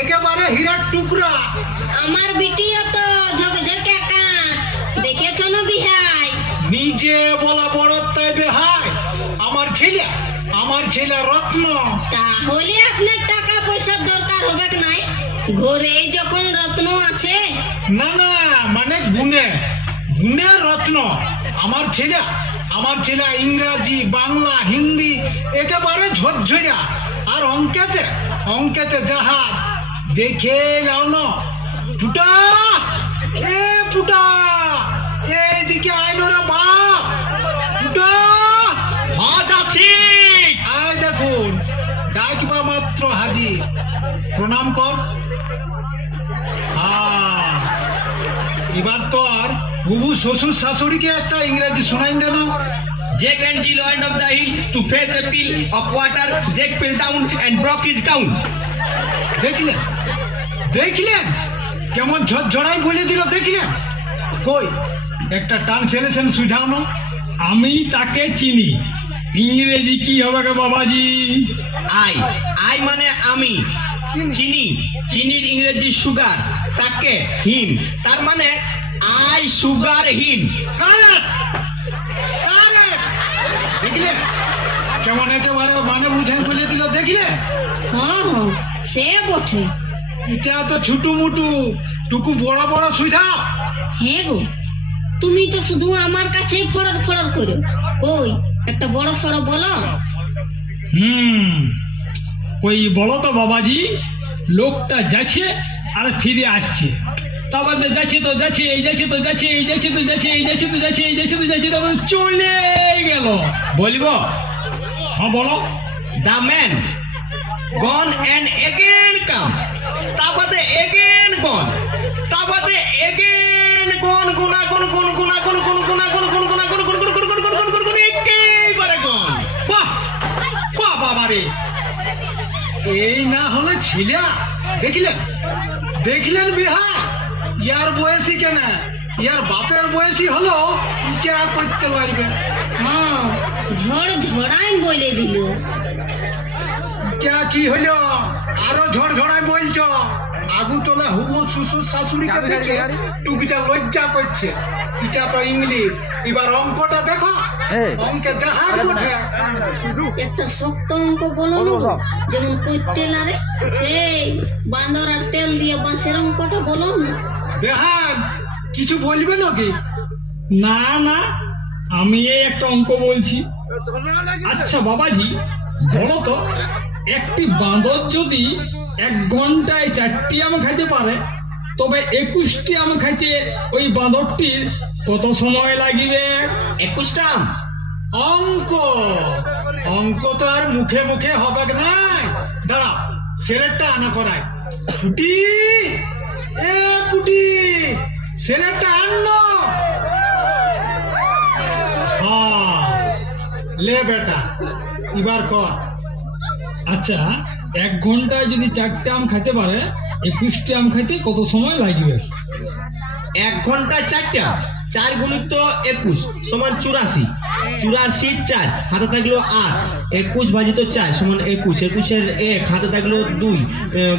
একেবারে হীরার টুকরা। আমার বিটিও তো ঝকঝকে কাঁচ, দেখেছো না বিহাই? নিজে বলা বড়ত্বায় বেহাই। আমার ছেলে রত্ন। তাহলে আপনার টাকা পয়সার দরকার হবে কি নাই? ঘরে যখন রত্ন আছে। না না, মানে গুণে রত্ন। আমার ছেলে ইংরাজি, বাংলা, হিন্দি একেবারে ঝরঝরা। আর অঙ্কেতে যাহা দেখে যাও না। ফুটা, ফুটা, এইদিকে আইনো রে বাপ। ফুটা, আজ আছি। আয় দেখুন, ডাকবা মাত্র হাজির। প্রণাম কর। এবার তো আর বুবু শ্বশুর শাশুড়িকে একটা ইংরেজি শোনাই দেন। Jack and Jill went up the hill to fetch a pail of water. Jack fell down and broke his gown. দেখলেন কেমন ঝরঝরাই বলে দিল। দেখলেন কই একটা ট্রান্সলেশন সুঝাও না। আমি তাকে চিনি, ইংরেজি কি হবে গে বাবাজি? আই মানে আমি, চিনির ইংরেজি সুগার, তাকে হিম, তার মানে আই সুগার হিম। কারেক্ট। দেখলেন কেমন একেবারে মানে বুঝাই বলে দিল। দেখলে হ্যাঁ, সে বটে। এটা তো ছুটু মুটু, টুকু বড় বড় সুঝাও। হ্যাঁ গো, তুমি তো শুধু আমার কাছেই ফড়র করো। ওই একটা বড় সড়ো বলো। ওই বলো তো বাবাজি, লোকটা যাচ্ছে আর ফিরে আসছে, তারপর যাচ্ছে এই যাচ্ছে তারপর চলে গেল। বলবো? হ্যাঁ বলো। The man gone and again come, তারপরে again gone, তারপরে again gone, একেবারে gone। বাহ বাবারে, এই না হলে ছেলে। দেখলেন বিহার, ইয়ার বয়সী কেন, ইয়ার বাপের বয়সী হলো কে করতে পারবে। হ্যাঁ, ঝড়াই বলে দিল। কি হলো আরো ঝড়ঝড়াই বলছো? আগু তোলা হুবু শ্বশুর শাশুড়িকে দেখে টুকিটা লজ্জা করছে। এটা তো ইংলিশ। এবার অঙ্কটা দেখো, অঙ্কে জাহাজ ওঠে। একটা শক্ত অঙ্ক বলো না গো, যেমন করতে লারে সেই বান্দর আর তেল দিয়ে বাঁশের অঙ্কটা বলো না। বেহান কিছু বলবে নাকি? না, আমি এই একটা অঙ্ক বলছি। আচ্ছা বাবাজি বলো তো, একটি বাঁদর যদি 1 ঘন্টায় 4টি আম খাইতে পারে, তবে 21টি আম খাইতে ওই বাঁদরটির কত সময় লাগিবে? 21টা আম। অঙ্ক তো আর মুখে হবে নাই। দাঁড়া, ছেলেটা আনা করায়। পুটি, ছেলেটা আনো। লে বেটা, এবার কর। আচ্ছা, 1 ঘন্টায় যদি 4টা আম খাইতে পারে, 21টি আম খাইতে কত সময় লাগবে? 1 ঘন্টায় 4টা, 4 গুণিত 21 সমান 84, 84 4 হাতে থাকলো 8, 21 ভাজিত 4 সমান 21, 21 এর 1 হাতে থাকলো 2,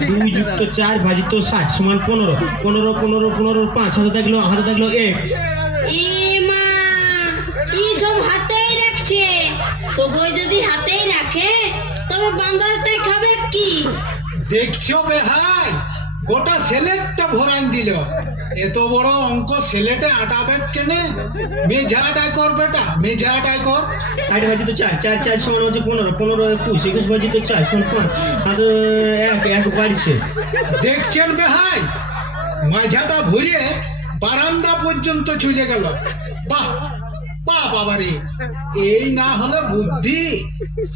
2 যুক্ত 4 ভাজিত 60 সমান 15, 15 5 হাতে থাকলো 1। এ মা, এই সব হাতেই রাখছে। সবাই যদি হাতেই রাখে তবে বান্দরটাই খাবে কি? দেখছো বেহাই, গোটা সেলেটটা ভরান দিল। এত বড় অঙ্ক সেলেটে আটাবে কেনে? মেঝাটাই কর বেটা, মেঝাটাই কর। 60 ভাজিত 4, 4 4 সমান হচ্ছে 15, 15 21, 21 ভাজিত 4 সমান 5 হাতে 1 বাড়ছে। দেখছেন বেহাই, মাঝাটা ভরে বারান্দা পর্যন্ত চলে গেল। বাহ বাবারে, এই না হলে বুদ্ধি।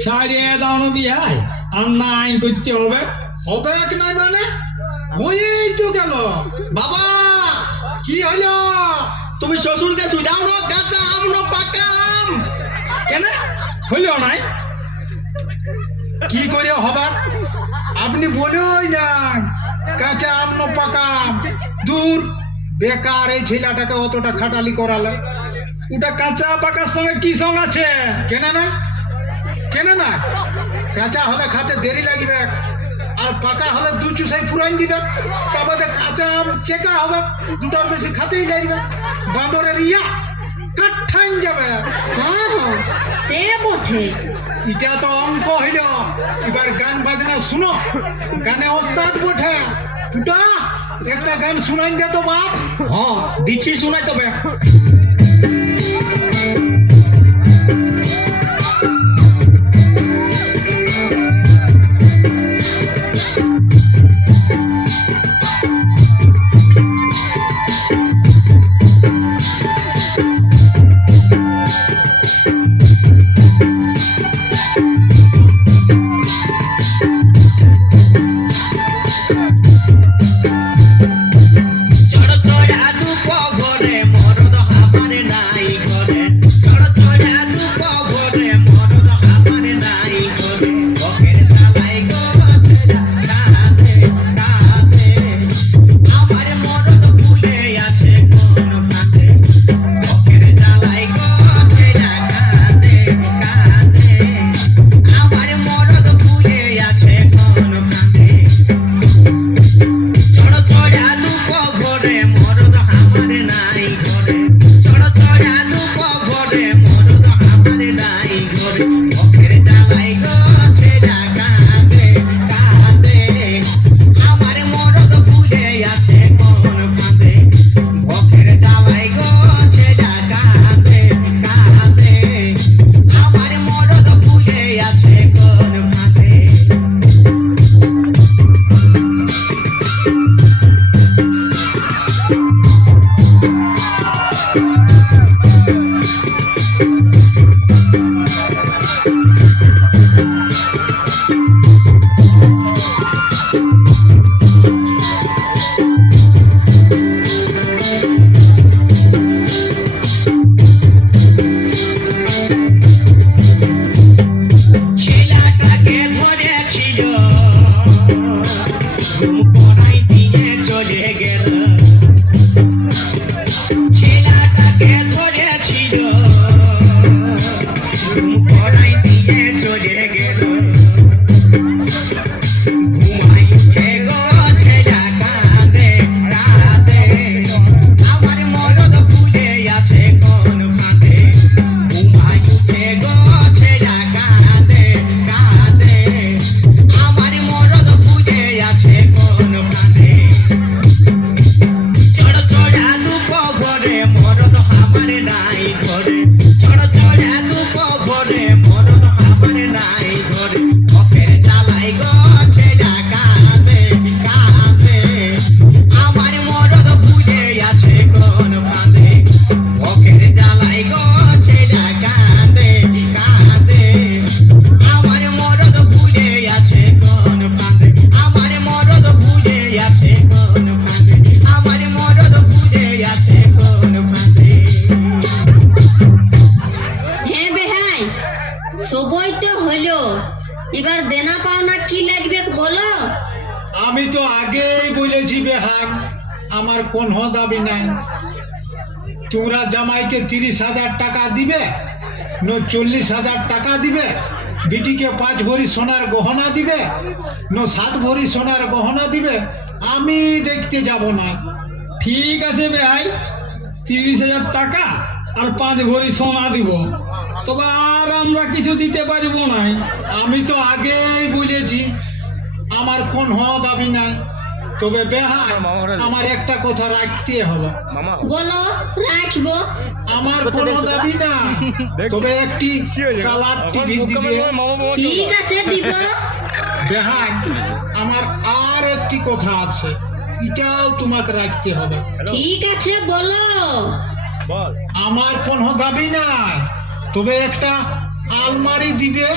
ছাড়িয়ে দাও না বিহাই, আর না আইন করতে হবে। হবে এক নাই মানে হয়েই তো গেল। বাবা কি হলো? তুমি শ্বশুরকে সুঝাও না, কাঁচা আম না পাকা আম? কেন হইল নাই? কি করে হবে? আপনি বলেই নাই কাঁচা আম না পাকা আম। দূর, বেকার এই ছেলেটাকে অতটা খাটালি করালে। ওটা কাঁচা পাকার সঙ্গে কি সঙ্গ আছে? কেন না কাঁচা হলে খাতে দেরি লাগবে, আর পাকা হলে দু চুষাই পুরাই দিবে, তারপরে কাঁচা আম চেকা হবে, দুটার বেশি খাতেই যাইবে, বাঁদরের ইয়া কাঠাইন যাবে। হ্যাঁ হ্যাঁ সে বটে। এটা তো অঙ্ক হইল, এবার গান বাজনা শুনো, গানে ওস্তাদ বটে। টুটা একটা গান শুনাই দে তো বাপ। হ্যাঁ দিচ্ছি, শোনাই তবে। সবই তো হলো, এবার দেনা পাওনা কি লাগবে বলো। আমি তো আগেই বলেছি বেহাগ, আমার কোনো দাবি নাই। তোমরা জামাইকে 30,000 টাকা দিবে, 40,000 টাকা দিবে, বিটিকে 5 ভরি সোনার গহনা দিবে, 7 ভরি সোনার গহনা দিবে, আমি দেখতে যাব না। ঠিক আছে ভাই, 30,000 টাকা আর 5 ভরি সোনা দিব, তবে আর আমরা কিছু দিতে পারবো না। আমি তো আগেই বলেছি আমার কোনো দাবি নাই। তবে বেহাই, আমার একটা কথা রাখতে হবে। বলো, রাখবো। আমার কোনো দাবি না, তবে একটি কালার টিভি দিবে। ঠিক আছে, দিব। বেহাই, আমার আর একটি কথা আছে, এটাও তোমাকে রাখতে হবে। ঠিক আছে, বলো। আমার কোনো দাবি নাই, তবে একটা আলমারি দিবে।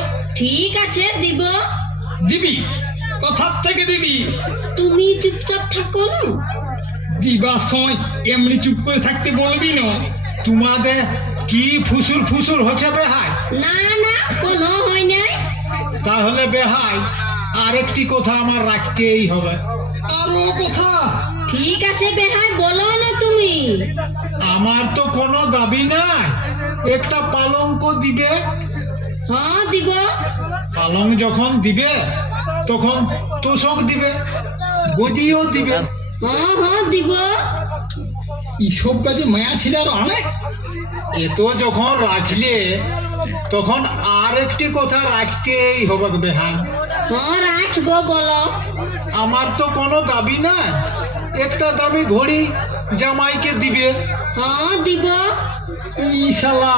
ঠিক আছে, দিব। দিবি? কথার থেকে দিবি? তুমি চুপচাপ থাকো না। দিবার সময় এমনি চুপ করে থাকতে বলবি না। তোমাদের কি ফুসুর ফুসুর হচ্ছে বেহাই? না না, কোনো হয় নাই। তাহলে বেহাই, আরেকটি কথা আমার রাখতেই হবে। আরো কথা? ঠিক আছে বেহাই, বলো না তুমি। আমার তো কোনো দাবি নাই, একটা পালঙ্ক দিবে। হ্যাঁ, দিব। পালং যখন দিবে, তখন তোষক দিবে, গদিও দিবে। হ্যাঁ হ্যাঁ দিব। এইসব কাজে মায়া ছিল আর অনেক। এত যখন রাখলে তখন আর একটি কথা রাখতেই হবে বেহান। হ্যাঁ রাখবো, বলো। আমার তো কোনো দাবি না, একটা দামি ঘড়ি জামাইকে দিবে। হ্যাঁ দিব। ই শালা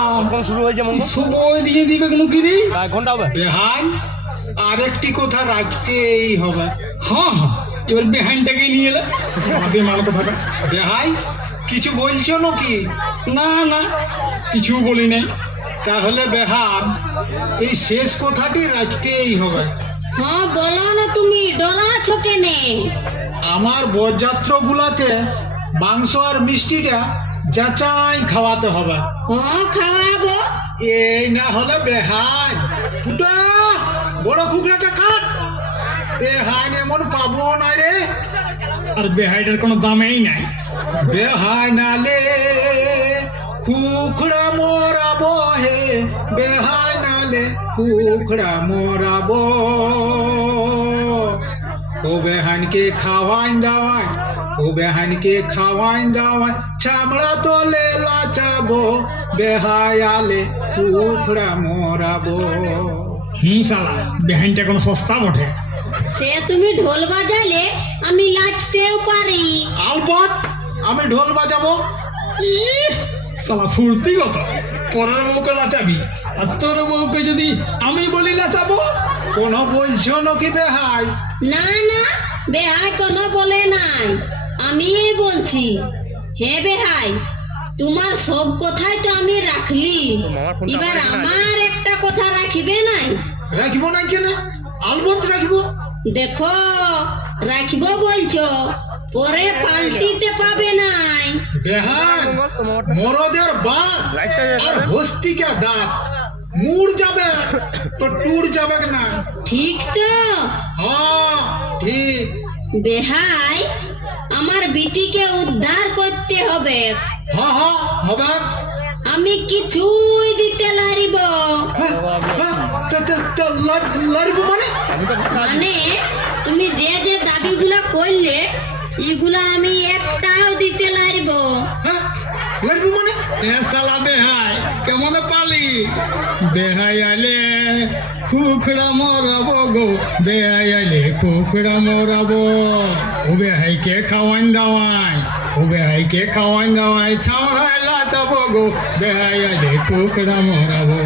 সময় দিয়ে দিবে কোনো কি রে? বেহান আর একটি কথা রাখতেই হবে। হ্যাঁ হ্যাঁ, এবার বেহানটাকে নিয়ে এলে বেমাল কথাটা। বেহাই কিছু বলছো নাকি? না না, কিছু বলি নাই। তাহলে বেহান এই শেষ কথাটি রাখতেই হবে। হ্যাঁ বলো না, তুমি ডরাছো কেনে? আমার বরযাত্র গুলাকে মাংস আর মিষ্টিটা যাচাই খাওয়াতে হবে। হ্যাঁ খাওয়াবো। এই না হলে বেহান ফুটা বড় কুকড়াটা কাট। বেহান এমন পাবো না রে। আর বেহাইটার কোনো দামেই নাই। বেহাই নালে কুকড়া মোরাবো হে, বেহাই নালে কুকড়া মোরাবো। ও বেহানকে খাওয়াইন দাওয়াই, ও বেহানকে খাওয়াইন দাওয়াই, চামড়া তোলে লাচাবো, বেহাই আলে কুকড়া মোরাবো। শালা বেহাইনটা কোনো সস্তা বটে। সে তুমি ঢোল বাজালে আমি নাচতেও পারি। আলবত আমি ঢোল বাজাবো। ইহ, শালা ফুর্তি কত। পরের বউকে নাচাবি, আর তোর বউকে যদি আমি বলি নাচাবো। কোনো বলছো নাকি বেহাই? না না, বেহাই কোনো বলে নাই, আমি বলছি। হে বেহাই, তোমার সব কথাই তো আমি রাখলি, এবার আমার একটা কথা রাখিবে নাই? রাখবো না কেন? আলবত রাখবো। দেখো, রাখবো বলছো, পরে পাল্টিতে পাবে নাই। বেহাই মরদের বাপ আর হস্তিকা দাঁত মুড় যাবে তো টুর যাবে না। ঠিক তো? হ্যাঁ ঠিক। বেহাই, আমার বিটিকে উদ্ধার করতে হবে। হ্যাঁ হ্যাঁ হবে। আমি কিছুই দিতে লারিব। হ্যাঁ, হ্যাঁ, লড়বো মানে? মানে তুমি যে যে দাবিগুলা করলে এগুলা আমি একটাও দিতে লারিব। হ্যাঁ লড়বো মানে? এ শালা বেহাই কেমন পালি? বেহাই আলে কুকড়া মরাবো গো, বেহাই আলে কুকড়া মরাবো। ও বেহাইকে খাওয়াইন দাওয়াই, ও বেহাইকে খাওয়াইন দাওয়াই, ছাওড়াই লাচাবো গো, বেহাই আলে কুকড়া মরাবো।